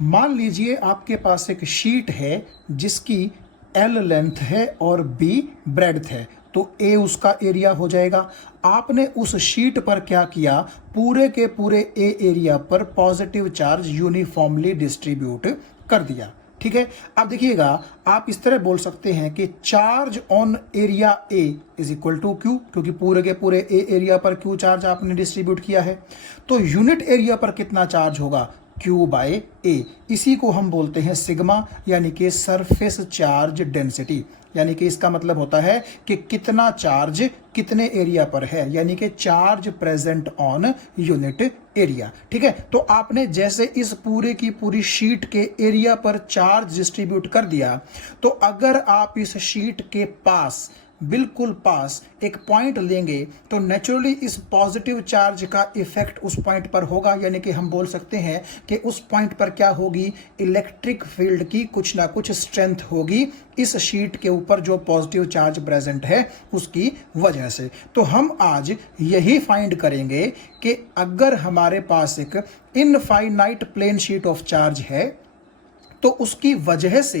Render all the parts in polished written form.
मान लीजिए आपके पास एक शीट है जिसकी एल लेंथ है और बी ब्रेड्थ है, तो ए उसका एरिया हो जाएगा। आपने उस शीट पर क्या किया, पूरे के पूरे ए एरिया पर पॉजिटिव चार्ज यूनिफॉर्मली डिस्ट्रीब्यूट कर दिया। ठीक है, अब देखिएगा, आप इस तरह बोल सकते हैं कि charge on area A is equal to Q, क्योंकि पूरे के पूरे ए एरिया पर क्यू चार्ज आपने डिस्ट्रीब्यूट किया है। तो यूनिट एरिया पर कितना चार्ज होगा, Q बाय ए। इसी को हम बोलते हैं सिग्मा, यानी कि सरफेस चार्ज डेंसिटी। यानी कि इसका मतलब होता है कि कितना चार्ज कितने एरिया पर है, यानी कि charge present on unit area. ठीक है, तो आपने जैसे इस पूरे की पूरी शीट के एरिया पर चार्ज डिस्ट्रीब्यूट कर दिया, तो अगर आप इस शीट के पास बिल्कुल पास एक पॉइंट लेंगे तो नेचुरली इस पॉजिटिव चार्ज का इफेक्ट उस पॉइंट पर होगा। यानी कि हम बोल सकते हैं कि उस पॉइंट पर क्या होगी, इलेक्ट्रिक फील्ड की कुछ ना कुछ स्ट्रेंथ होगी इस शीट के ऊपर जो पॉजिटिव चार्ज प्रेजेंट है उसकी वजह से। तो हम आज यही फाइंड करेंगे कि अगर हमारे पास एक infinite plane sheet of charge है तो उसकी वजह से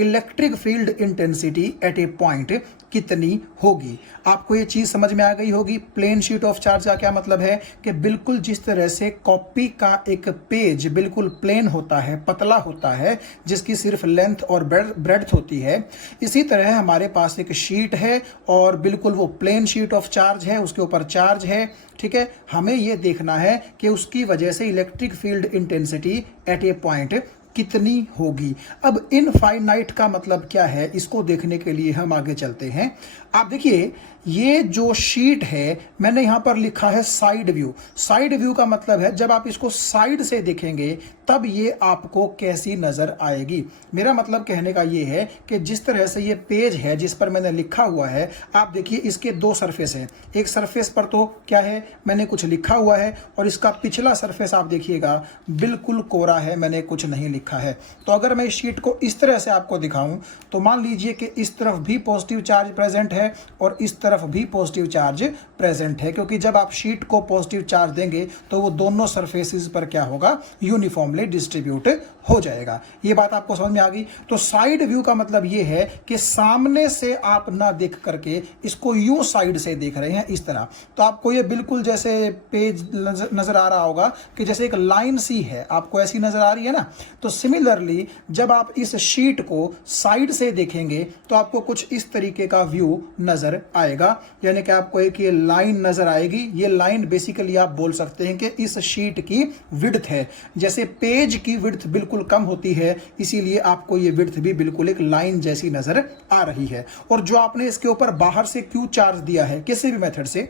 electric field intensity at a point कितनी होगी। आपको ये चीज समझ में आ गई होगी। प्लेन शीट ऑफ चार्ज का क्या मतलब है कि बिल्कुल जिस तरह से कॉपी का एक पेज बिल्कुल प्लेन होता है, पतला होता है, जिसकी सिर्फ लेंथ और ब्रेड्थ होती है, इसी तरह हमारे पास एक शीट है और बिल्कुल वो प्लेन शीट ऑफ चार्ज है, उसके ऊपर चार्ज है। ठीक है, हमें ये देखना है कि उसकी वजह से electric field intensity at a point कितनी होगी। अब इनफाइनाइट का मतलब क्या है, इसको देखने के लिए हम आगे चलते हैं। आप देखिए, ये जो शीट है मैंने यहां पर लिखा है साइड व्यू। साइड व्यू का मतलब है जब आप इसको साइड से देखेंगे तब ये आपको कैसी नजर आएगी। मेरा मतलब कहने का ये है कि जिस तरह से ये पेज है जिस पर मैंने लिखा हुआ है, आप देखिए इसके दो सरफेस हैं। एक सरफेस पर तो क्या है, मैंने कुछ लिखा हुआ है, और इसका पिछला सरफेस आप देखिएगा बिल्कुल कोरा है, मैंने कुछ नहीं लिखा है। तो अगर मैं इस शीट को इस तरह से आपको दिखाऊं तो मान लीजिए कि इस तरफ भी पॉजिटिव चार्ज प्रेजेंट है और इस तरफ भी पॉजिटिव चार्ज प्रेजेंट है, क्योंकि जब आप शीट को पॉजिटिव चार्ज देंगे तो वो दोनों सरफेसेस पर क्या होगा, यूनिफॉर्मली डिस्ट्रीब्यूट हो जाएगा। ये बात आपको समझ में आ गई। तो साइड व्यू का मतलब ये है कि सामने से आप ना देख करके इसको यूं साइड से देख रहे हैं इस तरह, तो आपको ये बिल्कुल जैसे पेज नजर आ रहा होगा कि जैसे एक लाइन सी है, आपको ऐसी नजर आ रही है ना। तो सिमिलरली जब आप इस शीट को साइड से देखेंगे तो आपको कुछ इस तरीके का व्यू नजर आएगा, यानी कि आपको एक ये लाइन नजर आएगी। ये लाइन बेसिकली आप बोल सकते हैं कि इस शीट की विड्थ है। जैसे पेज की विड्थ बिल्कुल कम होती है, इसीलिए आपको ये विड्थ भी बिल्कुल एक लाइन जैसी नजर आ रही है। और जो आपने इसके ऊपर बाहर से क्यू चार्ज दिया है किसी भी मेथड से,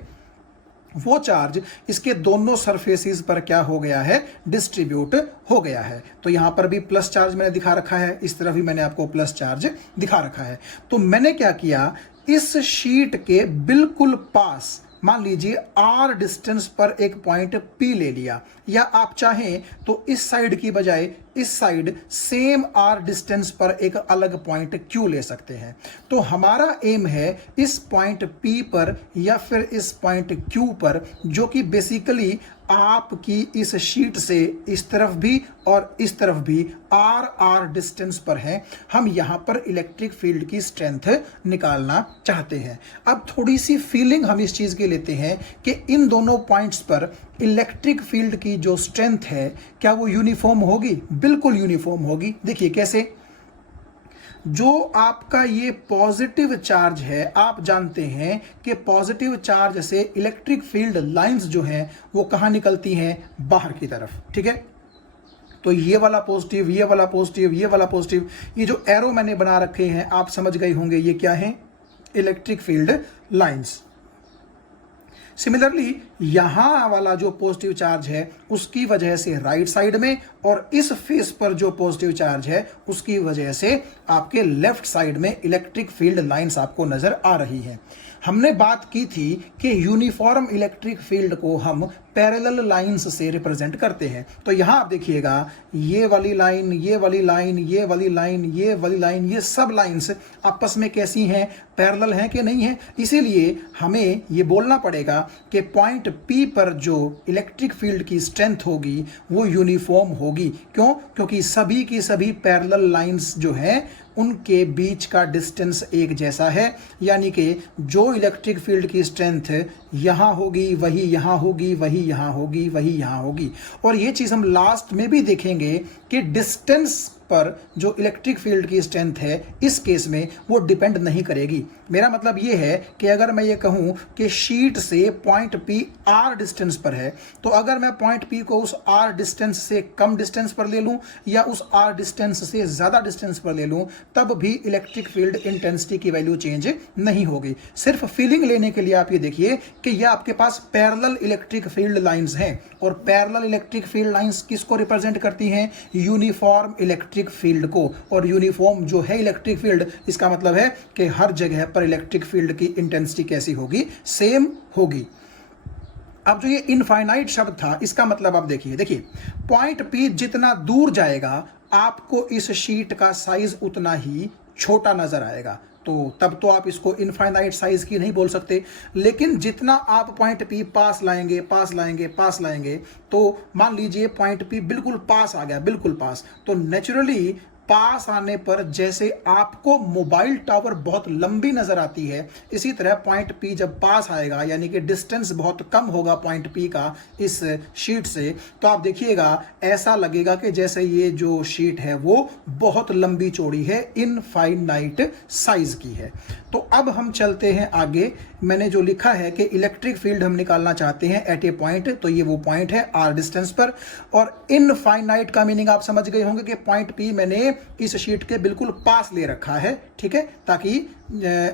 वो चार्ज इसके दोनों सरफेसेस पर क्या हो गया है, डिस्ट्रीब्यूट हो गया है। तो यहां पर भी प्लस चार्ज मैंने दिखा रखा है, इस तरफ भी मैंने आपको प्लस चार्ज दिखा रखा है। तो मैंने क्या किया, इस शीट के बिल्कुल पास मान लीजिए आर डिस्टेंस पर एक पॉइंट P ले लिया, या आप चाहें तो इस साइड की बजाय इस साइड सेम आर डिस्टेंस पर एक अलग पॉइंट Q ले सकते हैं। तो हमारा एम है इस पॉइंट P पर या फिर इस पॉइंट Q पर, जो कि बेसिकली आपकी इस शीट से इस तरफ भी और इस तरफ भी आर डिस्टेंस पर है, हम यहां पर इलेक्ट्रिक फील्ड की स्ट्रेंथ निकालना चाहते हैं। अब थोड़ी सी फीलिंग हम इस चीज के लेते हैं कि इन दोनों पॉइंट्स पर इलेक्ट्रिक फील्ड की जो स्ट्रेंथ है क्या वो यूनिफॉर्म होगी, बिल्कुल यूनिफॉर्म होगी। देखिए कैसे, जो आपका ये पॉजिटिव चार्ज है, आप जानते हैं कि पॉजिटिव चार्ज से इलेक्ट्रिक फील्ड लाइंस जो हैं वो कहां निकलती हैं, बाहर की तरफ। ठीक है, तो ये वाला पॉजिटिव, ये वाला पॉजिटिव, ये वाला पॉजिटिव, ये जो एरो मैंने बना रखे हैं आप समझ गए होंगे ये क्या है, इलेक्ट्रिक फील्ड लाइंस। सिमिलरली यहां वाला जो पॉजिटिव चार्ज है उसकी वजह से राइट साइड में, और इस फेस पर जो पॉजिटिव चार्ज है उसकी वजह से आपके लेफ्ट साइड में इलेक्ट्रिक फील्ड लाइंस आपको नजर आ रही है। हमने बात की थी कि यूनिफॉर्म इलेक्ट्रिक फील्ड को हम पैरेलल लाइंस से रिप्रेजेंट करते हैं। तो यहां आप देखिएगा, ये वाली लाइन, ये वाली लाइन, ये वाली लाइन, ये वाली लाइन, ये सब लाइंस आपस में कैसी हैं, पैरेलल हैं कि नहीं है। इसीलिए हमें ये बोलना पड़ेगा कि पॉइंट P पर जो इलेक्ट्रिक फील्ड की स्ट्रेंथ होगी वो यूनिफॉर्म होगी। क्यों? क्योंकि सभी की सभी पैरेलल लाइंस जो हैं उनके बीच का डिस्टेंस एक जैसा है, यानी कि जो इलेक्ट्रिक फील्ड की स्ट्रेंथ यहाँ होगी वही यहाँ होगी, वही यहाँ होगी, वही यहाँ होगी। और ये चीज़ हम लास्ट में भी देखेंगे कि डिस्टेंस पर जो इलेक्ट्रिक फील्ड की स्ट्रेंथ है इस केस में वो डिपेंड नहीं करेगी। मेरा मतलब ये है कि अगर मैं ये कहूँ कि शीट से पॉइंट P r डिस्टेंस पर है, तो अगर मैं पॉइंट P को उस r डिस्टेंस से कम डिस्टेंस पर ले लूँ या उस r डिस्टेंस से ज़्यादा डिस्टेंस पर ले लूँ, तब भी इलेक्ट्रिक फील्ड इंटेंसिटी की वैल्यू चेंज नहीं होगी। सिर्फ फीलिंग लेने के लिए आप ये देखिए कि ये आपके पास पैरेलल इलेक्ट्रिक फील्ड लाइंस हैं, और पैरेलल इलेक्ट्रिक फील्ड लाइंस किसको रिप्रेजेंट करती हैं? यूनिफॉर्म इलेक्ट्रिक फील्ड को। और यूनिफॉर्म जो है इलेक्ट्रिक फील्ड, इसका मतलब है कि हर जगह पर इलेक्ट्रिक फील्ड की इंटेंसिटी कैसी होगी? सेम होगी। अब जो ये इनफाइनाइट शब्द था, इसका मतलब आप देखिए पॉइंट P जितना दूर जाएगा आपको इस शीट का साइज उतना ही छोटा नजर आएगा। तो तब तो आप इसको इनफाइनाइट साइज की नहीं बोल सकते। लेकिन जितना आप पॉइंट P पास लाएंगे, पास लाएंगे, पास लाएंगे, तो मान लीजिए पॉइंट P बिल्कुल पास आ गया, बिल्कुल पास, तो नेचुरली पास आने पर जैसे आपको मोबाइल टावर बहुत लंबी नजर आती है, इसी तरह पॉइंट P जब पास आएगा, यानी कि डिस्टेंस बहुत कम होगा पॉइंट P का इस शीट से, तो आप देखिएगा ऐसा लगेगा कि जैसे ये जो शीट है वो बहुत लंबी चौड़ी है, इनफाइनाइट साइज की है। तो अब हम चलते हैं आगे। मैंने जो लिखा है कि इलेक्ट्रिक फील्ड हम निकालना चाहते हैं एट ए पॉइंट, तो ये वो पॉइंट है r डिस्टेंस पर। और इनफाइनाइट का मीनिंग आप समझ गए होंगे कि पॉइंट P मैंने इस शीट के बिल्कुल पास ले रखा है, ठीक है, ताकि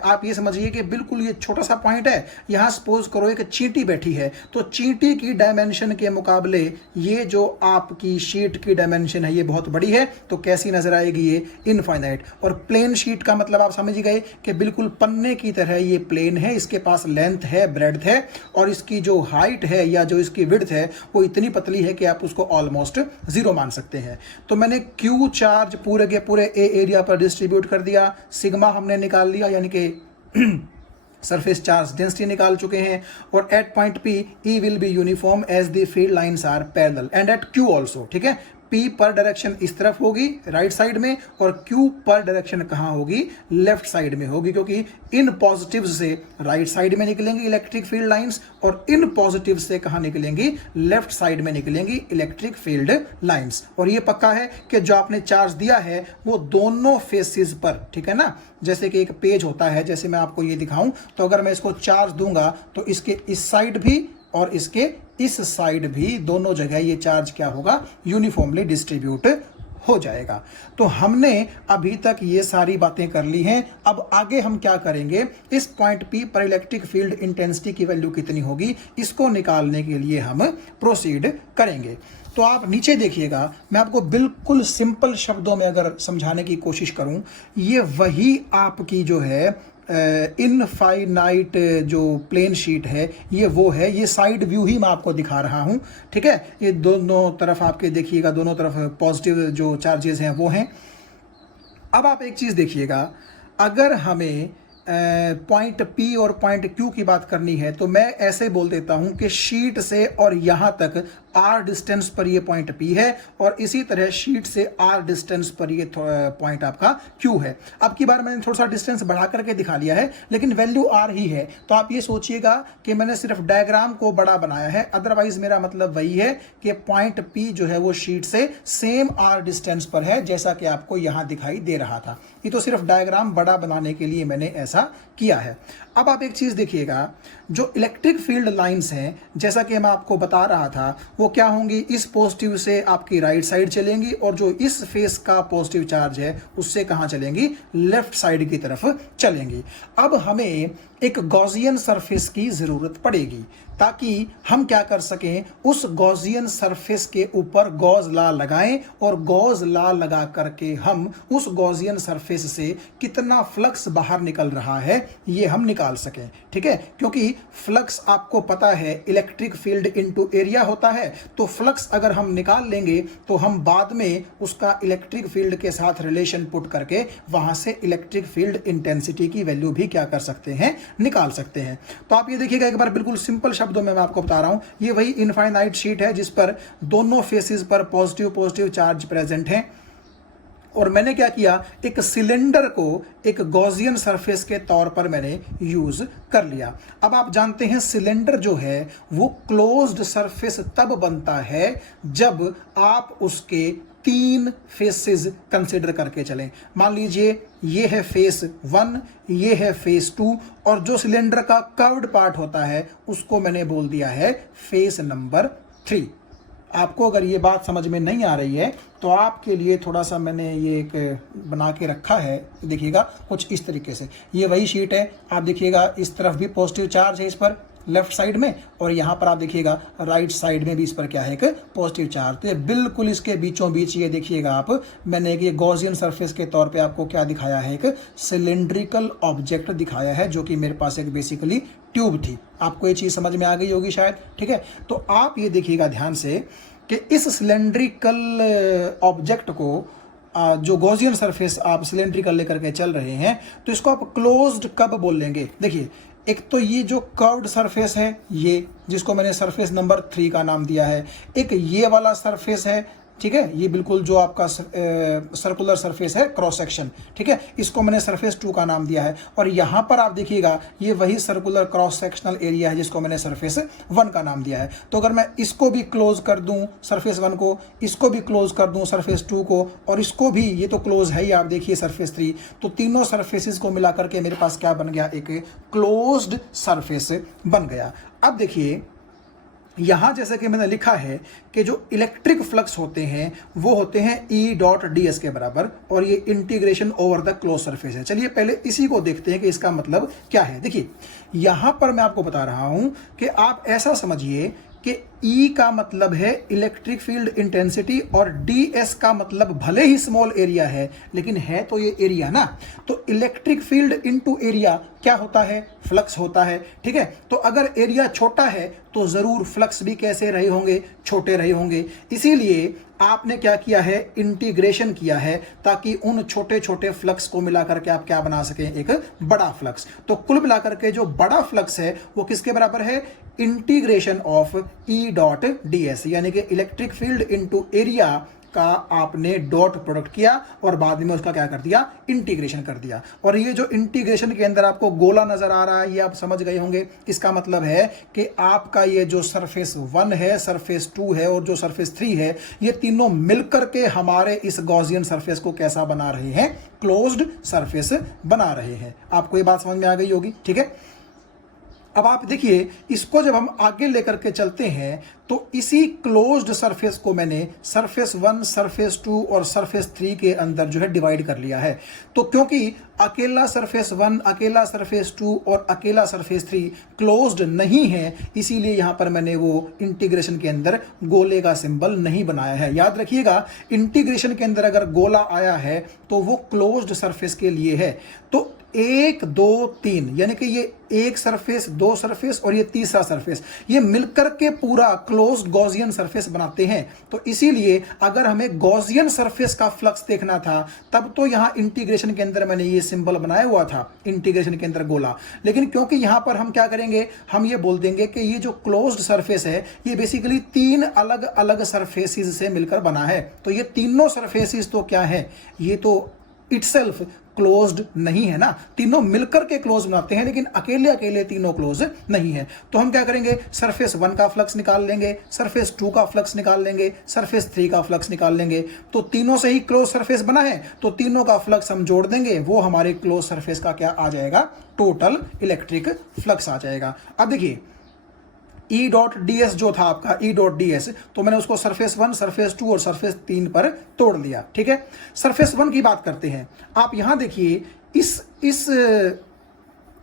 आप ये समझिए कि बिल्कुल ये छोटा सा पॉइंट है। यहां सपोज करो एक चींटी बैठी है, तो चींटी की डायमेंशन के मुकाबले ये जो आपकी शीट की डायमेंशन है ये बहुत बड़ी है, तो कैसी नजर आएगी? ये इनफाइनाइट। और प्लेन शीट का मतलब आप समझ गए कि बिल्कुल पन्ने की तरह ये प्लेन है, इसके पास लेंथ है, ब्रेड्थ है, और इसकी जो हाइट है या जो इसकी विड्थ है वो इतनी पतली है कि आप उसको ऑलमोस्ट जीरो मान सकते हैं। तो मैंने क्यू चार्ज पूरे के पूरे ए एरिया पर डिस्ट्रीब्यूट कर दिया, सिग्मा हमने निकाल लिया, यानी कि सरफेस चार्ज डेंसिटी निकाल चुके हैं। और at point P E will be uniform as the field lines are parallel and at Q also, ठीक है। P पर डायरेक्शन इस तरफ होगी राइट साइड में, और Q पर डायरेक्शन कहाँ होगी? लेफ्ट साइड में होगी, क्योंकि इन पॉजिटिव से राइट साइड में निकलेंगी इलेक्ट्रिक फील्ड लाइंस, और इन पॉजिटिव से कहाँ निकलेंगी? लेफ्ट साइड में निकलेंगी इलेक्ट्रिक फील्ड लाइंस। और ये पक्का है कि जो आपने चार्ज दिया है वो दोनों फेसेस पर, ठीक है ना, जैसे कि एक पेज होता है, जैसे मैं आपको ये दिखाऊं, तो अगर मैं इसको चार्ज दूंगा तो इसके इस साइड भी और इसके इस साइड भी, दोनों जगह ये चार्ज क्या होगा? यूनिफॉर्मली डिस्ट्रीब्यूट हो जाएगा। तो हमने अभी तक ये सारी बातें कर ली हैं। अब आगे हम क्या करेंगे? इस पॉइंट P पर इलेक्ट्रिक फील्ड इंटेंसिटी की वैल्यू कितनी होगी, इसको निकालने के लिए हम प्रोसीड करेंगे। तो आप नीचे देखिएगा, मैं आपको बिल्कुल सिंपल शब्दों में अगर समझाने की कोशिश करूं, ये वही आपकी जो है इनफाइनाइट जो प्लेन शीट है ये वो है। ये साइड व्यू ही मैं आपको दिखा रहा हूं, ठीक है। ये दोनों तरफ आपके देखिएगा, दोनों तरफ पॉजिटिव जो चार्जेस हैं वो हैं। अब आप एक चीज देखिएगा, अगर हमें पॉइंट P और पॉइंट Q की बात करनी है तो मैं ऐसे बोल देता हूं कि शीट से और यहां तक r डिस्टेंस पर ये पॉइंट P है, और इसी तरह शीट से r डिस्टेंस पर ये पॉइंट आपका Q है। अब की बार मैंने थोड़ा सा डिस्टेंस बढ़ा करके दिखा लिया है, लेकिन वैल्यू r ही है। तो आप ये सोचिएगा कि मैंने सिर्फ डायग्राम को बड़ा बनाया है, अदरवाइज मेरा मतलब वही है कि पॉइंट P जो है वो शीट से सेम r डिस्टेंस पर है, जैसा कि आपको यहां दिखाई दे रहा था। ये तो सिर्फ डायग्राम बड़ा बनाने के लिए मैंने ऐसा किया है। अब आप एक चीज देखिएगा, जो इलेक्ट्रिक फील्ड लाइंस हैं, जैसा कि मैं आपको बता रहा था, वो क्या होंगी? इस पॉजिटिव से आपकी राइट साइड चलेंगी, और जो इस फेस का पॉजिटिव चार्ज है उससे कहां चलेंगी? लेफ्ट साइड की तरफ चलेंगी। अब हमें एक गॉसियन सरफेस की ज़रूरत पड़ेगी ताकि हम क्या कर सकें, उस गॉसियन सरफेस के ऊपर गॉस लॉ लगाएं और गॉस लॉ लगा करके हम उस गॉसियन सरफेस से कितना फ्लक्स बाहर निकल रहा है ये हम निकाल सकें। ठीक है, क्योंकि फ्लक्स आपको पता है इलेक्ट्रिक फील्ड इनटू एरिया होता है, तो फ्लक्स अगर हम निकाल लेंगे तो हम बाद में उसका इलेक्ट्रिक फील्ड के साथ रिलेशन पुट करके वहां से इलेक्ट्रिक फील्ड इंटेंसिटी की वैल्यू भी क्या कर सकते हैं, निकाल सकते हैं। तो आप ये देखिएगा एक बार बिल्कुल सिंपल शब्दों में मैं आपको बता रहा हूं, ये वही इनफाइनाइट शीट है जिस पर दोनों फेसेस पर पॉजिटिव पॉजिटिव चार्ज प्रेजेंट है और मैंने क्या किया, एक सिलेंडर को एक गॉसियन सरफेस के तौर पर मैंने यूज कर लिया। अब आप जानते हैं सिलेंडर जो है वो क्लोज्ड सरफेस तब बनता है जब आप उसके 3 फेसेस कंसिडर करके चलें। मान लीजिए ये है फेस 1, ये है फेस 2 और जो सिलेंडर का कर्व्ड पार्ट होता है उसको मैंने बोल दिया है फेस नंबर 3। आपको अगर ये बात समझ में नहीं आ रही है तो आपके लिए थोड़ा सा मैंने ये एक बना के रखा है, देखिएगा कुछ इस तरीके से। ये वही शीट है, आप देखिएगा इस तरफ भी पॉजिटिव चार्ज है इस पर लेफ्ट साइड में और यहाँ पर आप देखिएगा राइट साइड में भी इस पर क्या है, एक पॉजिटिव चार्ज। तो ये बिल्कुल इसके बीचों बीच ये देखिएगा आप, मैंने एक ये गॉसियन सरफेस के तौर पे आपको क्या दिखाया है, एक सिलेंड्रिकल ऑब्जेक्ट दिखाया है जो कि मेरे पास एक बेसिकली ट्यूब थी। आपको ये चीज़ समझ में आ गई होगी शायद। ठीक है, तो आप ये देखिएगा ध्यान से कि इस सिलेंड्रिकल ऑब्जेक्ट को जो गॉसियन सरफेस आप सिलेंड्रिकल लेकर के चल रहे हैं तो इसको आप क्लोज्ड कब बोल लेंगे। देखिए एक तो ये जो कर्व्ड सरफेस है ये, जिसको मैंने सरफेस नंबर 3 का नाम दिया है, एक ये वाला सरफेस है, ठीक है, ये बिल्कुल जो आपका सर्कुलर सरफेस है क्रॉस सेक्शन, ठीक है, इसको मैंने सरफेस 2 का नाम दिया है और यहाँ पर आप देखिएगा ये वही सर्कुलर क्रॉस सेक्शनल एरिया है जिसको मैंने सरफेस 1 का नाम दिया है। तो अगर मैं इसको भी क्लोज कर दूं सरफेस 1 को, इसको भी क्लोज कर दूं सरफेस 2 को और इसको भी, ये तो क्लोज है ही आप देखिए सरफेस 3, तो तीनों सरफेसेस को मिला करके मेरे पास क्या बन गया, एक क्लोज्ड सरफेस बन गया। अब देखिए यहाँ जैसे कि मैंने लिखा है कि जो इलेक्ट्रिक फ्लक्स होते हैं वो होते हैं E.ds के बराबर और ये integration over the close surface है। चलिए पहले इसी को देखते हैं कि इसका मतलब क्या है। देखिए यहाँ पर मैं आपको बता रहा हूँ कि आप ऐसा समझिए कि E का मतलब है इलेक्ट्रिक फील्ड इंटेंसिटी और ds का मतलब भले ही स्मॉल एरिया है लेकिन है तो ये एरिया ना, तो इलेक्ट्रिक फील्ड इनटू एरिया क्या होता है, फ्लक्स होता है। ठीक है, तो अगर एरिया छोटा है तो जरूर फ्लक्स भी कैसे रहे होंगे, छोटे रहे होंगे। इसीलिए आपने क्या किया है, इंटीग्रेशन किया है ताकि उन छोटे छोटे फ्लक्स को मिला करके आप क्या बना सकें, एक बड़ा फ्लक्स। तो कुल मिलाकर के जो बड़ा फ्लक्स है वो किसके बराबर है, इंटीग्रेशन ऑफ E.ds, यानी कि इलेक्ट्रिक फील्ड इनटू एरिया का आपने डॉट प्रोडक्ट किया और बाद में उसका क्या कर दिया, इंटीग्रेशन कर दिया। और ये जो इंटीग्रेशन के अंदर आपको गोला नजर आ रहा है ये आप समझ गए होंगे, इसका मतलब है कि आपका ये जो सरफेस 1 है, सरफेस 2 है और जो सरफेस 3 है, ये तीनों मिलकर के हमारे इस गॉसियन सरफेस को कैसा बना रहे हैं, क्लोज्ड सरफेस बना रहे हैं। आपको ये बात समझ में आ गई होगी। ठीक है, अब आप देखिए इसको जब हम आगे लेकर के चलते हैं तो इसी क्लोज्ड सरफेस को मैंने सरफेस 1, सरफेस 2 और सरफेस 3 के अंदर जो है डिवाइड कर लिया है। तो क्योंकि अकेला सरफेस 1, अकेला सरफेस 2 और अकेला सरफेस 3 क्लोज्ड नहीं है, इसीलिए यहां पर मैंने वो इंटीग्रेशन के अंदर गोले का सिंबल नहीं बनाया है। याद रखिएगा इंटीग्रेशन के अंदर अगर गोला आया है तो वो क्लोज्ड सरफेस के लिए है। तो 1, 2, 3 यानी कि ये एक सरफेस, 2 सरफेस और ये तीसरा सरफेस, ये मिलकर के पूरा क्लोज्ड गॉसियन सरफेस बनाते हैं। तो इसीलिए अगर हमें गॉसियन सरफेस का फ्लक्स देखना था तब तो यहां इंटीग्रेशन के अंदर मैंने ये सिंबल बनाया हुआ था, इंटीग्रेशन के अंदर गोला। लेकिन क्योंकि यहां पर हम क्या करेंगे, हम ये बोल देंगे कि ये जो क्लोज्ड सरफेस है ये बेसिकली 3 अलग अलग सरफेसेस से मिलकर बना है। तो ये तीनों सरफेसेस तो क्या है, ये तो इटसेल्फ क्लोज्ड नहीं है ना, तीनों मिलकर के क्लोज बनाते हैं लेकिन अकेले अकेले तीनों क्लोज नहीं है। तो हम क्या करेंगे, सरफेस 1 का फ्लक्स निकाल लेंगे, सरफेस 2 का फ्लक्स निकाल लेंगे, सरफेस 3 का फ्लक्स निकाल लेंगे। तो तीनों से ही क्लोज सरफेस बना है तो तीनों का फ्लक्स हम जोड़ देंगे, वो हमारे क्लोज सरफेस का क्या आ जाएगा, टोटल इलेक्ट्रिक फ्लक्स आ जाएगा। अब देखिए E.ds जो था आपका E.ds, तो मैंने उसको सरफेस 1, सरफेस 2 और सरफेस 3 पर तोड़ लिया। ठीक है, सरफेस 1 की बात करते हैं। आप यहां देखिए इस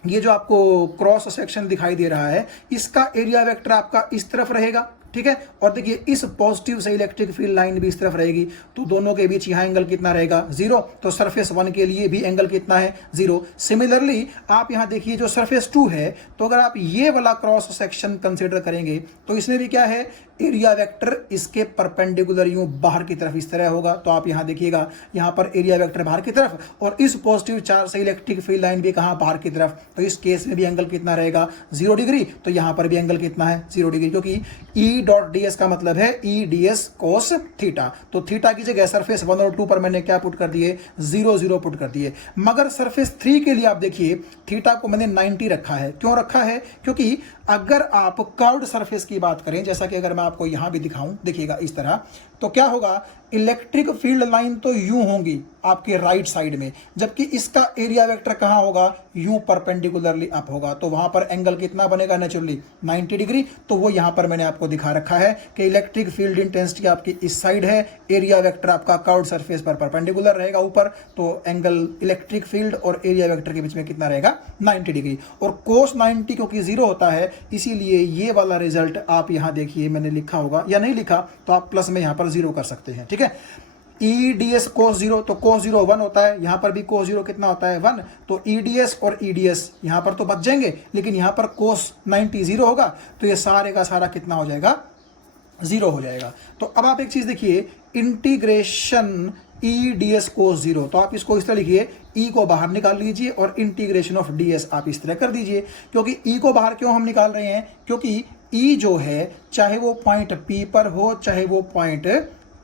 ये जो आपको क्रॉस सेक्शन दिखाई दे रहा है, इसका एरिया वेक्टर आपका इस तरफ रहेगा, ठीक है। और देखिए इस पॉजिटिव से इलेक्ट्रिक फील्ड लाइन भी इस तरफ रहेगी, तो दोनों के बीच यहाँ एंगल कितना रहेगा, 0। तो सरफेस 1 के लिए भी एंगल कितना है, 0। सिमिलरली आप यहाँ देखिए जो सरफेस 2 है, तो अगर आप ये वाला क्रॉस सेक्शन कंसिडर करेंगे तो इसमें भी क्या है, एरिया वेक्टर इसके परपेंडिकुलर यूं बाहर की तरफ इस तरह होगा। तो आप यहाँ देखिएगा, यहाँ पर एरिया वेक्टर बाहर की तरफ, और इस पॉजिटिव चार्ज से इलेक्ट्रिक फील्ड लाइन भी कहाँ, बाहर की तरफ। तो इस केस में भी एंगल कितना रहेगा, 0 डिग्री। तो यहाँ पर भी एंगल कितना है, 0 डिग्री, क्योंकि ई डॉट डी एस का मतलब है E D S cos theta. तो थीटा की जगह सरफेस 1 और 2 पर मैंने क्या पुट कर दिए, 0 0 पुट कर दिए। मगर सरफेस 3 के लिए आप देखिए थीटा को मैंने 90 रखा है। क्यों रखा है, क्योंकि अगर आप कर्व्ड सरफेस की बात करें, जैसा कि अगर मैं आपको यहां भी दिखाऊं, देखिएगा इस तरह, तो क्या होगा, इलेक्ट्रिक फील्ड लाइन तो यूं होंगी आपके राइट साइड में, जबकि इसका एरिया वेक्टर कहां होगा, यूं परपेंडिकुलरली अप होगा। तो वहां पर एंगल कितना बनेगा, नेचुरली 90 डिग्री। तो वो यहां पर मैंने आपको दिखा रखा है कि इलेक्ट्रिक फील्ड इंटेंसिटी आपकी इस साइड है, एरिया वेक्टर आपका कर्व्ड सरफेस पर परपेंडिकुलर रहेगा ऊपर, तो एंगल इलेक्ट्रिक फील्ड और एरिया वेक्टर के बीच में कितना रहेगा, 90 डिग्री। और कोस 90 क्योंकि 0 होता है, इसीलिए ये वाला रिजल्ट आप यहां देखिए मैंने लिखा होगा, या नहीं लिखा तो आप प्लस में यहां पर 0 कर सकते हैं, ठीक है। ई डी एस कोस 0, तो कोस 0 1 होता है, यहां पर भी कोस 0 कितना होता है, 1। तो ई डी एस और ई डी एस यहां पर तो बच जाएंगे, लेकिन यहां पर कोस 90 0 होगा, तो ये सारे का सारा कितना हो जाएगा, 0 हो जाएगा। तो अब आप एक चीज देखिए, इंटीग्रेशन ई डी एस कोस 0, तो आप इसको इस तरह लिखिए, ई को बाहर निकाल लीजिए और इंटीग्रेशन ऑफ डी एस आप इस तरह कर दीजिए। क्योंकि ई को बाहर क्यों हम निकाल रहे हैं, क्योंकि ई जो है चाहे वो पॉइंट पी पर हो चाहे वो पॉइंट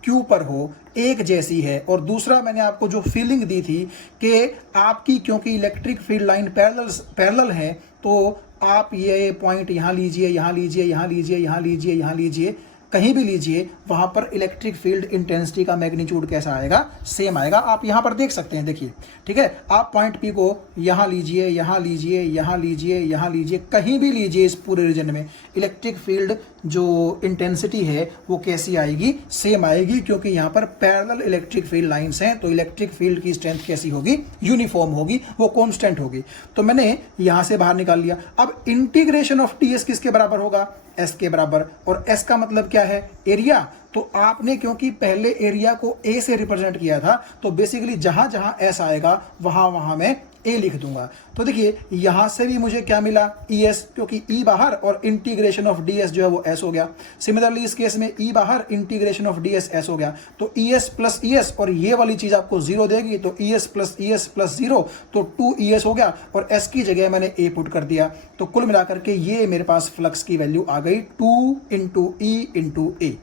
क्यू पर हो, एक जैसी है। और दूसरा मैंने आपको जो फीलिंग दी थी कि आपकी क्योंकि इलेक्ट्रिक फील्ड लाइन पैरेलल है, तो आप ये पॉइंट यहाँ लीजिए, यहाँ लीजिए, यहाँ लीजिए, यहाँ लीजिए, यहाँ लीजिए, कहीं भी लीजिए, वहां पर इलेक्ट्रिक फील्ड इंटेंसिटी का मैग्नीट्यूड कैसा आएगा, सेम आएगा। आप यहां पर देख सकते हैं, देखिए, ठीक है। आप पॉइंट पी को यहां लीजिए, यहां लीजिए, यहां लीजिए, यहां लीजिए, कहीं भी लीजिए, इस पूरे रीजन में इलेक्ट्रिक फील्ड जो इंटेंसिटी है वो कैसी आएगी, सेम आएगी, क्योंकि यहां पर पैरेलल इलेक्ट्रिक फील्ड लाइंस हैं। तो इलेक्ट्रिक फील्ड की स्ट्रेंथ कैसी होगी, यूनिफॉर्म होगी, वो कांस्टेंट होगी। तो मैंने यहां से बाहर निकाल लिया। अब इंटीग्रेशन ऑफ टी एस किसके बराबर होगा, एस के बराबर। और एस का मतलब क्या है, एरिया। तो आपने क्योंकि पहले एरिया को ए से रिप्रेजेंट किया था, तो बेसिकली जहां जहां एस आएगा वहां वहां मैं ए लिख दूंगा। तो देखिए यहां से भी मुझे क्या मिला, ई एस, क्योंकि ई बाहर और इंटीग्रेशन ऑफ डी एस जो है वो एस हो गया। सिमिलरली इस केस में ई बाहर, integration of D S S हो गया। तो E S plus E S, और ये वाली चीज आपको 0 देगी, तो ई एस प्लस 0, तो 2 ई एस हो गया, और एस की जगह मैंने ए पुट कर दिया। तो कुल मिलाकर के ये मेरे पास फ्लक्स की वैल्यू आ गई 2 इंटू ई इंटू ए,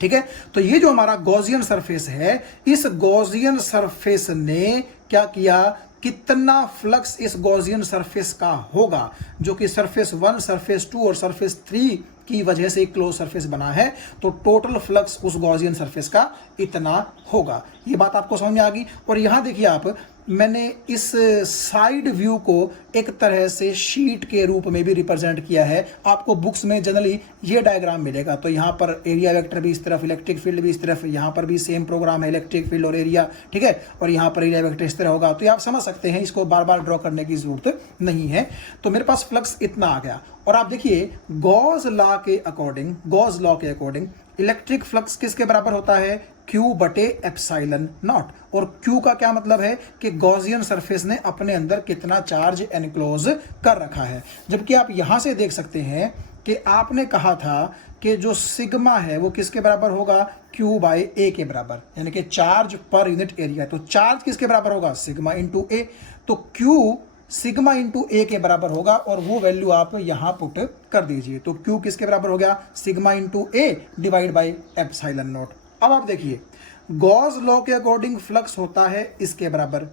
ठीक है। तो ये जो हमारा गॉसियन सरफेस है, इस गॉसियन सरफेस ने क्या किया, कितना फ्लक्स इस गॉसियन सरफेस का होगा, जो कि सरफेस 1, सरफेस 2 और सरफेस 3 की वजह से एक क्लोज सरफेस बना है, तो टोटल फ्लक्स उस गॉसियन सरफेस का इतना होगा। ये बात आपको समझ में आ गई। और यहां देखिए आप, मैंने इस साइड व्यू को एक तरह से शीट के रूप में भी रिप्रेजेंट किया है। आपको बुक्स में जनरली ये डायग्राम मिलेगा। तो यहाँ पर एरिया वेक्टर भी इस तरफ, इलेक्ट्रिक फील्ड भी इस तरफ, यहाँ पर भी सेम प्रोग्राम है, इलेक्ट्रिक फील्ड और एरिया, ठीक है। और यहाँ पर एरिया वेक्टर इस तरह होगा। तो ये आप समझ सकते हैं, इसको बार बार ड्रॉ करने की जरूरत नहीं है। तो मेरे पास फ्लक्स इतना आ गया। और आप देखिए गॉस लॉ के अकॉर्डिंग इलेक्ट्रिक फ्लक्स किसके बराबर होता है, Q बटे एप्सिलॉन नॉट। और Q का क्या मतलब है कि गॉसियन सरफेस ने अपने अंदर कितना चार्ज एनक्लोज कर रखा है। जबकि आप यहां से देख सकते हैं कि आपने कहा था कि जो सिग्मा है वो किसके बराबर होगा, Q बाई ए के बराबर, यानी कि चार्ज पर यूनिट एरिया। तो चार्ज किसके बराबर होगा, सिग्मा इंटू ए। तो Q सिग्मा इंटू ए के बराबर होगा, और वो वैल्यू आप यहां पुट कर दीजिए। तो Q किसके बराबर हो गया, sigma into A divide by epsilon not. अब आप देखिए गॉस लॉ के अकॉर्डिंग फ्लक्स होता है इसके बराबर,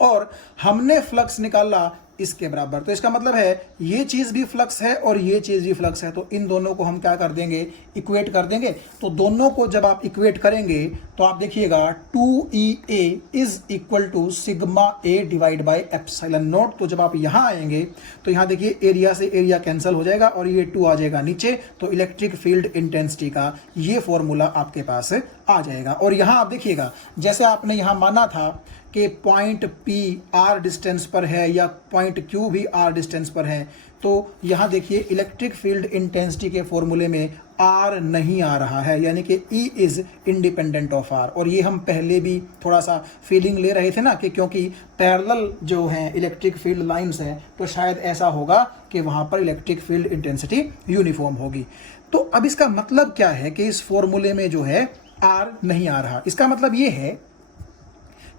और हमने फ्लक्स निकाला इसके बराबर। तो इसका मतलब है ये चीज भी फ्लक्स है और ये चीज भी फ्लक्स है। तो इन दोनों को हम क्या कर देंगे, इक्वेट कर देंगे। तो दोनों को जब आप इक्वेट करेंगे तो आप देखिएगा 2EA is equal to sigma A divide by epsilon naught. तो जब आप यहां आएंगे तो यहां देखिए एरिया से एरिया कैंसिल हो जाएगा और ये 2 आ जाएगा नीचे। तो इलेक्ट्रिक फील्ड इंटेंसिटी का ये फॉर्मूला आपके पास आ जाएगा। और यहां आप देखिएगा, जैसे आपने यहां माना था कि पॉइंट P R डिस्टेंस पर है या पॉइंट पॉइंट Q भी R डिस्टेंस पर है। तो यहाँ देखिए इलेक्ट्रिक फील्ड इंटेंसिटी के फॉर्मूले में R नहीं आ रहा है, यानी कि E is independent of R। और ये हम पहले भी थोड़ा सा फीलिंग ले रहे थे ना कि क्योंकि पैरेलल जो हैं इलेक्ट्रिक फील्ड लाइंस हैं तो शायद ऐसा होगा कि वहाँ पर इलेक्ट्रिक फील्ड इंटेंसिटी यूनिफॉर्म होगी। तो अब इसका मतलब क्या है कि इस फॉर्मूले में जो है R नहीं आ रहा। इसका मतलब ये है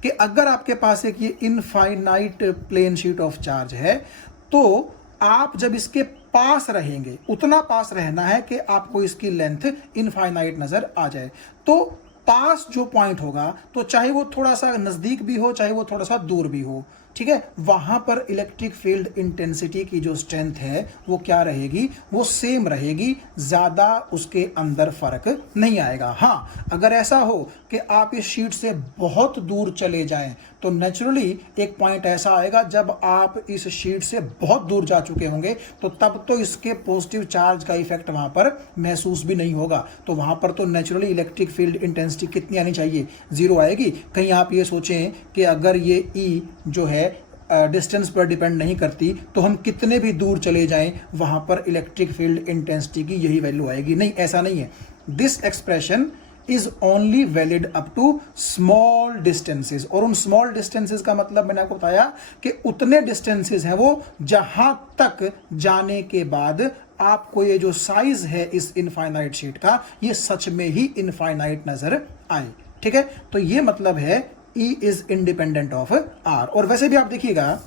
कि अगर आपके पास एक ये infinite plane sheet of charge है तो आप जब इसके पास रहेंगे, उतना पास रहना है कि आपको इसकी लेंथ इनफाइनाइट नजर आ जाए। तो पास जो पॉइंट होगा, तो चाहे वो थोड़ा सा नजदीक भी हो चाहे वो थोड़ा सा दूर भी हो, ठीक है, वहां पर इलेक्ट्रिक फील्ड इंटेंसिटी की जो स्ट्रेंथ है वो क्या रहेगी, वो सेम रहेगी, ज्यादा उसके अंदर फर्क नहीं आएगा। हाँ, अगर ऐसा हो कि आप इस शीट से बहुत दूर चले जाएं तो नेचुरली एक पॉइंट ऐसा आएगा जब आप इस शीट से बहुत दूर जा चुके होंगे तो तब तो इसके पॉजिटिव चार्ज का इफेक्ट वहां पर महसूस भी नहीं होगा। तो वहां पर तो नेचुरली इलेक्ट्रिक फील्ड इंटेंसिटी कितनी आनी चाहिए, 0 आएगी। कहीं आप ये सोचें कि अगर ये E जो है डिस्टेंस पर डिपेंड नहीं करती तो हम कितने भी दूर चले जाएं वहां पर इलेक्ट्रिक फील्ड इंटेंसिटी की यही वैल्यू आएगी। नहीं, ऐसा नहीं है। This expression is only valid up to small distances. और उन स्मॉल डिस्टेंसेस का मतलब मैंने आपको बताया कि उतने डिस्टेंसेस हैं वो जहां तक जाने के बाद आपको ये जो साइज है इस इनफाइनाइट शीट का ये सच में ही इनफाइनाइट नजर आए। ठीक है, तो ये मतलब है E is independent of R। और वैसे भी आप देखिएगा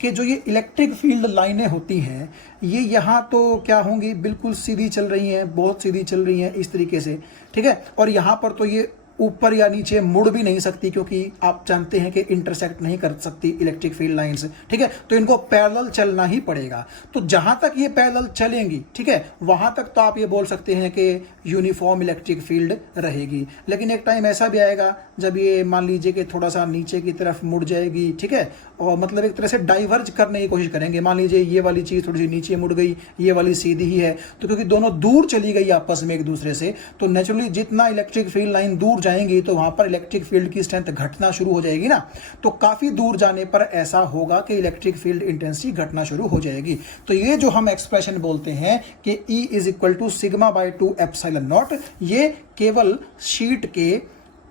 कि जो ये इलेक्ट्रिक फील्ड लाइनें होती हैं ये यहाँ तो क्या होंगी, बिल्कुल सीधी चल रही हैं, बहुत सीधी चल रही हैं इस तरीके से, ठीक है। और यहाँ पर तो ये ऊपर या नीचे मुड़ भी नहीं सकती क्योंकि आप जानते हैं कि इंटरसेक्ट नहीं कर सकती इलेक्ट्रिक फील्ड लाइंस, ठीक है। तो इनको पैरेलल चलना ही पड़ेगा। तो जहां तक ये पैरेलल चलेंगी, ठीक है, वहां तक तो आप ये बोल सकते हैं कि यूनिफॉर्म इलेक्ट्रिक फील्ड रहेगी। लेकिन एक टाइम ऐसा भी आएगा जब ये मान लीजिए कि थोड़ा सा नीचे की तरफ मुड़ जाएगी, ठीक है, और मतलब एक तरह से डाइवर्ज करने की कोशिश करेंगे। मान लीजिए ये वाली चीज थोड़ी सी नीचे मुड़ गई, ये वाली सीधी ही है, तो क्योंकि दोनों दूर चली गई आपस में एक दूसरे से, तो नेचुरली जितना इलेक्ट्रिक फील्ड लाइन दूर जाएंगी तो वहां पर इलेक्ट्रिक फील्ड की स्ट्रेंथ घटना शुरू हो जाएगी ना। तो काफी दूर जाने पर ऐसा होगा कि इलेक्ट्रिक फील्ड इंटेंसिटी घटना शुरू हो जाएगी। तो ये जो हम एक्सप्रेशन बोलते हैं कि E is equal to sigma by 2 epsilon naught, ये केवल शीट के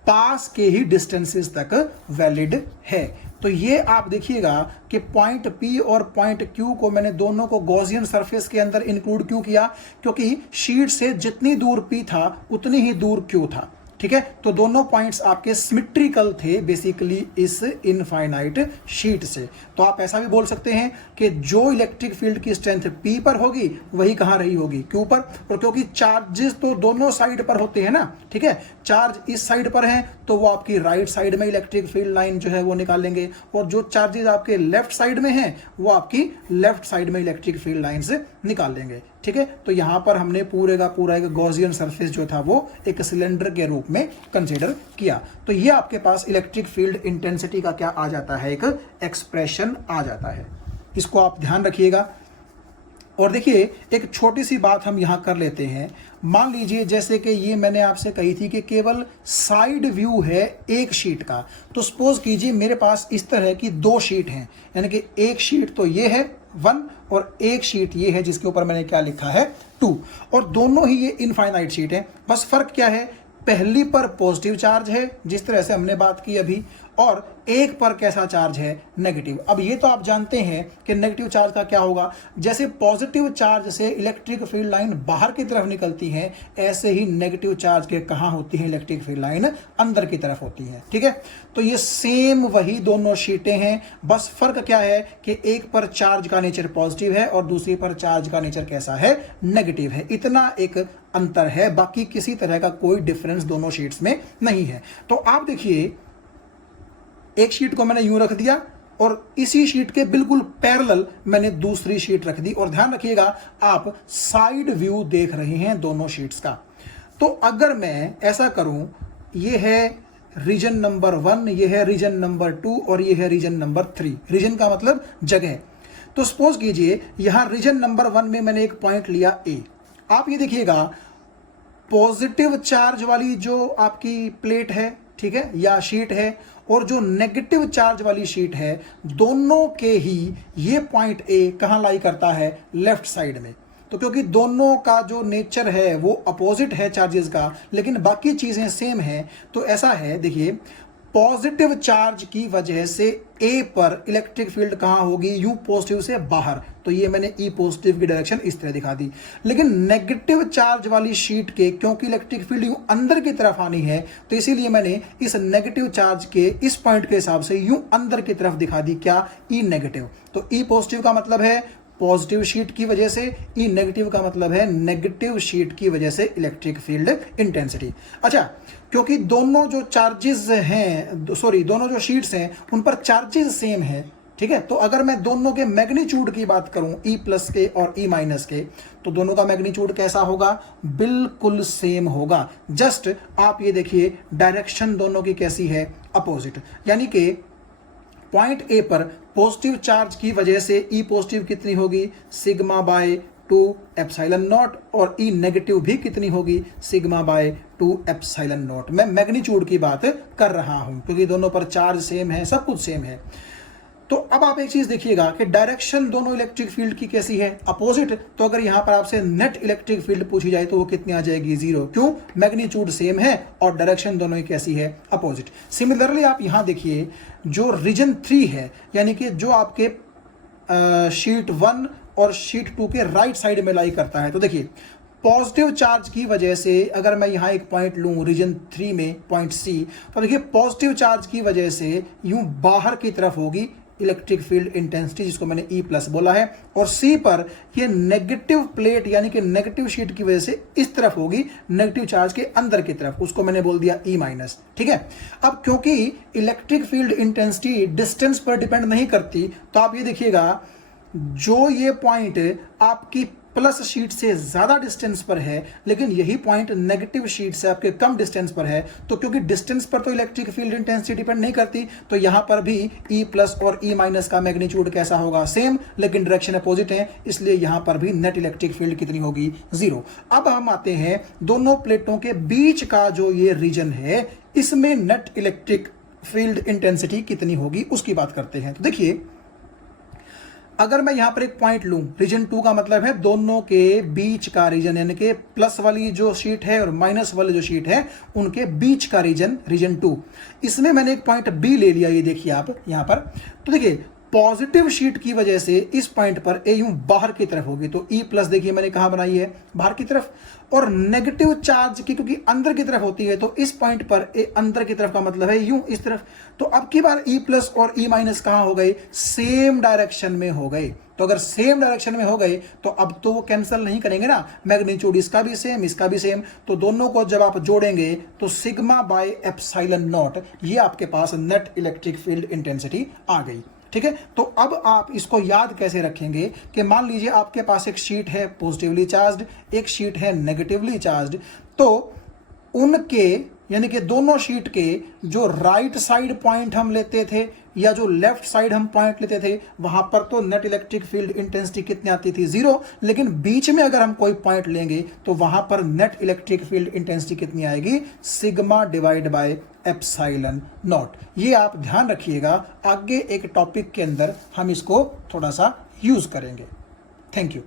पास के ही डिस्टेंसेस तक वैलिड है। तो ये आप देखिएगा कि पॉइंट P और पॉइंट Q को मैंने दोनों को गॉसियन सरफेस के अंदर इंक्लूड क्यों किया, क्योंकि शीट से जितनी दूर P था उतनी ही दूर Q था, ठीक है। तो दोनों पॉइंट्स आपके सिमेट्रिकल थे बेसिकली इस इनफाइनाइट शीट से। तो आप ऐसा भी बोल सकते हैं कि जो इलेक्ट्रिक फील्ड की स्ट्रेंथ P पर होगी वही कहां रही होगी, Q पर। और क्योंकि चार्जेस तो दोनों साइड पर होते हैं ना, ठीक है, चार्ज इस साइड पर है तो वो आपकी राइट साइड में इलेक्ट्रिक फील्ड लाइन जो है वो निकालेंगे, और जो चार्जेस आपके लेफ्ट साइड में हैं वो आपकी लेफ्ट साइड में इलेक्ट्रिक फील्ड लाइन से निकाल लेंगे, ठीक है। तो यहां पर हमने पूरे का पूरा एक गॉसियन सरफेस जो था वो एक सिलेंडर के रूप में कंसीडर किया। तो ये आपके पास इलेक्ट्रिक फील्ड इंटेंसिटी का क्या आ जाता है, एक एक्सप्रेशन आ जाता है। इसको आप ध्यान रखिएगा। और देखिए एक छोटी सी बात हम यहां कर लेते हैं। मान लीजिए जैसे कि ये मैंने आपसे कही थी कि केवल साइड व्यू है एक शीट का। तो सपोज कीजिए मेरे पास इस तरह की 2 शीट हैं, यानी कि एक शीट तो ये है 1 और एक शीट ये है जिसके ऊपर मैंने क्या लिखा है 2, और दोनों ही ये इनफाइनाइट शीट है। बस फर्क क्या है, पहली पर पॉजिटिव चार्ज है जिस तरह से हमने बात की अभी, और एक पर कैसा चार्ज है, नेगेटिव। अब ये तो आप जानते हैं कि नेगेटिव चार्ज का क्या होगा, जैसे पॉजिटिव चार्ज से इलेक्ट्रिक फील्ड लाइन बाहर की तरफ निकलती है ऐसे ही नेगेटिव चार्ज के कहां होती है इलेक्ट्रिक फील्ड लाइन, अंदर की तरफ होती है, ठीक है। तो ये सेम वही दोनों शीटें हैं, बस फर्क क्या है कि एक पर चार्ज का नेचर पॉजिटिव है और दूसरी पर चार्ज का नेचर कैसा है, नेगेटिव है। इतना एक अंतर है, बाकी किसी तरह का कोई डिफरेंस दोनों शीट्स में नहीं है। तो आप देखिए एक शीट को मैंने यूं रख दिया और इसी शीट के बिल्कुल पैरेलल मैंने दूसरी शीट रख दी, और ध्यान रखिएगा आप साइड व्यू देख रहे हैं दोनों शीट्स का। तो अगर मैं ऐसा करूं, ये है रीजन नंबर 1, ये है रीजन नंबर 2 और ये है रीजन नंबर 3। रीजन का मतलब जगह। तो सपोज कीजिए यहां रीजन नंबर 1 में मैंने एक पॉइंट लिया A। आप ये देखिएगा पॉजिटिव चार्ज वाली जो आपकी प्लेट है, ठीक है, या शीट है, और जो नेगेटिव चार्ज वाली शीट है, दोनों के ही ये पॉइंट ए कहाँ लाई करता है, लेफ्ट साइड में। तो क्योंकि दोनों का जो नेचर है वो अपोजिट है चार्जेस का, लेकिन बाकी चीजें सेम है, तो ऐसा है, देखिए पॉजिटिव चार्ज की वजह से ए पर इलेक्ट्रिक फील्ड कहाँ होगी, यू पॉजिटिव से बाहर, तो ये मैंने ई पॉजिटिव की डायरेक्शन इस तरह दिखा दी। लेकिन नेगेटिव चार्ज वाली शीट के क्योंकि इलेक्ट्रिक फील्ड यू अंदर की तरफ आनी है, तो इसीलिए मैंने इस नेगेटिव चार्ज के इस पॉइंट के हिसाब से यू अंदर की तरफ दिखा दी, क्या, ई नेगेटिव। तो ई पॉजिटिव का मतलब है पॉजिटिव शीट की वजह से, ई नेगेटिव का मतलब है नेगेटिव शीट की वजह से इलेक्ट्रिक फील्ड इंटेंसिटी। अच्छा, क्योंकि दोनों जो चार्जेस हैं, दोनों जो शीट्स हैं उन पर चार्जेस सेम है, ठीक है, तो अगर मैं दोनों के मैग्नीट्यूड की बात करूं, ई प्लस के और ई माइनस के, तो दोनों का मैग्नीट्यूड कैसा होगा, बिल्कुल सेम होगा। जस्ट आप ये देखिए डायरेक्शन दोनों की कैसी है, अपोजिट। यानी कि पॉइंट ए पर पॉजिटिव चार्ज की वजह से ई पॉजिटिव कितनी होगी, सिग्मा बाय 2 एप्सिलॉन नॉट, और ई नेगेटिव भी कितनी होगी, सिग्मा बाय 2 एप्सिलॉन नॉट। मैं मैग्नीट्यूड की बात कर रहा हूं क्योंकि दोनों पर चार्ज सेम है, सब कुछ सेम है। तो अब आप एक चीज देखिएगा कि डायरेक्शन दोनों इलेक्ट्रिक फील्ड की कैसी है, अपोजिट। तो अगर यहां पर आपसे नेट इलेक्ट्रिक फील्ड पूछी जाए तो वो कितनी आ जाएगी, 0। क्यों, मैग्नीट्यूड सेम है और डायरेक्शन दोनों की कैसी है, अपोजिट। सिमिलरली आप यहां देखिए जो रीजन 3 है, यानी कि जो आपके शीट 1 और शीट 2 के राइट साइड में लाई करता है, तो देखिए पॉजिटिव चार्ज की वजह से अगर मैं यहां एक पॉइंट लूं रीजन 3 में, पॉइंट सी, तो देखिए पॉजिटिव चार्ज की वजह से यूं बाहर की तरफ होगी इलेक्ट्रिक फील्ड इंटेंसिटी, जिसको मैंने ई प्लस बोला है, और सी पर ये नेगेटिव प्लेट यानी कि नेगेटिव शीट की वजह से इस तरफ होगी, नेगेटिव चार्ज के अंदर की तरफ, उसको मैंने बोल दिया ई माइनस, ठीक है। अब क्योंकि इलेक्ट्रिक फील्ड इंटेंसिटी डिस्टेंस पर डिपेंड नहीं करती, तो आप ये देखिएगा जो ये पॉइंट आपकी प्लस शीट से ज्यादा डिस्टेंस पर है, लेकिन यही पॉइंट नेगेटिव शीट से आपके कम डिस्टेंस पर है, तो क्योंकि डिस्टेंस पर तो इलेक्ट्रिक फील्ड इंटेंसिटी डिपेंड नहीं करती, तो यहां पर भी ई प्लस और ई माइनस का मैग्नीट्यूड कैसा होगा, सेम, लेकिन डायरेक्शन अपोजिट है, इसलिए यहां पर भी नेट इलेक्ट्रिक फील्ड कितनी होगी, 0। अब हम आते हैं दोनों प्लेटों के बीच का जो ये रीजन है, इसमें नेट इलेक्ट्रिक फील्ड इंटेंसिटी कितनी होगी उसकी बात करते हैं। तो देखिए अगर मैं यहां पर एक पॉइंट लूं, रीजन 2 का मतलब है दोनों के बीच का रीजन, यानी कि प्लस वाली जो शीट है और माइनस वाली जो शीट है उनके बीच का रीजन, रीजन 2। इसमें मैंने एक पॉइंट बी ले लिया, ये देखिए आप यहां पर। तो देखिए पॉजिटिव शीट की वजह से इस पॉइंट पर ए यूं बाहर की तरफ होगी, तो ई प्लस देखिए मैंने कहां बनाई है, बाहर की तरफ, और नेगेटिव चार्ज की क्योंकि अंदर की तरफ होती है, तो इस पॉइंट पर ए अंदर की तरफ का मतलब है यूं इस तरफ। तो अब की बार ई प्लस और ई माइनस कहां हो गए, सेम डायरेक्शन में हो गए। तो अगर सेम डायरेक्शन में हो गए तो अब तो वो कैंसिल नहीं करेंगे ना, मैग्नीट्यूड इसका भी सेम इसका भी सेम, तो दोनों को जब आप जोड़ेंगे तो सिग्मा बाय एप्सिलॉन नॉट, ये आपके पास नेट इलेक्ट्रिक फील्ड इंटेंसिटी आ गई, ठीक है। तो अब आप इसको याद कैसे रखेंगे कि मान लीजिए आपके पास एक शीट है पॉजिटिवली चार्ज्ड, एक शीट है नेगेटिवली चार्ज्ड, तो उनके यानी कि दोनों शीट के जो राइट साइड पॉइंट हम लेते थे या जो लेफ्ट साइड हम पॉइंट लेते थे, वहां पर तो नेट इलेक्ट्रिक फील्ड इंटेंसिटी कितनी आती थी, 0। लेकिन बीच में अगर हम कोई पॉइंट लेंगे तो वहां पर नेट इलेक्ट्रिक फील्ड इंटेंसिटी कितनी आएगी, sigma divide by epsilon naught. ये आप ध्यान रखिएगा, आगे एक टॉपिक के अंदर हम इसको थोड़ा सा यूज करेंगे। Thank you.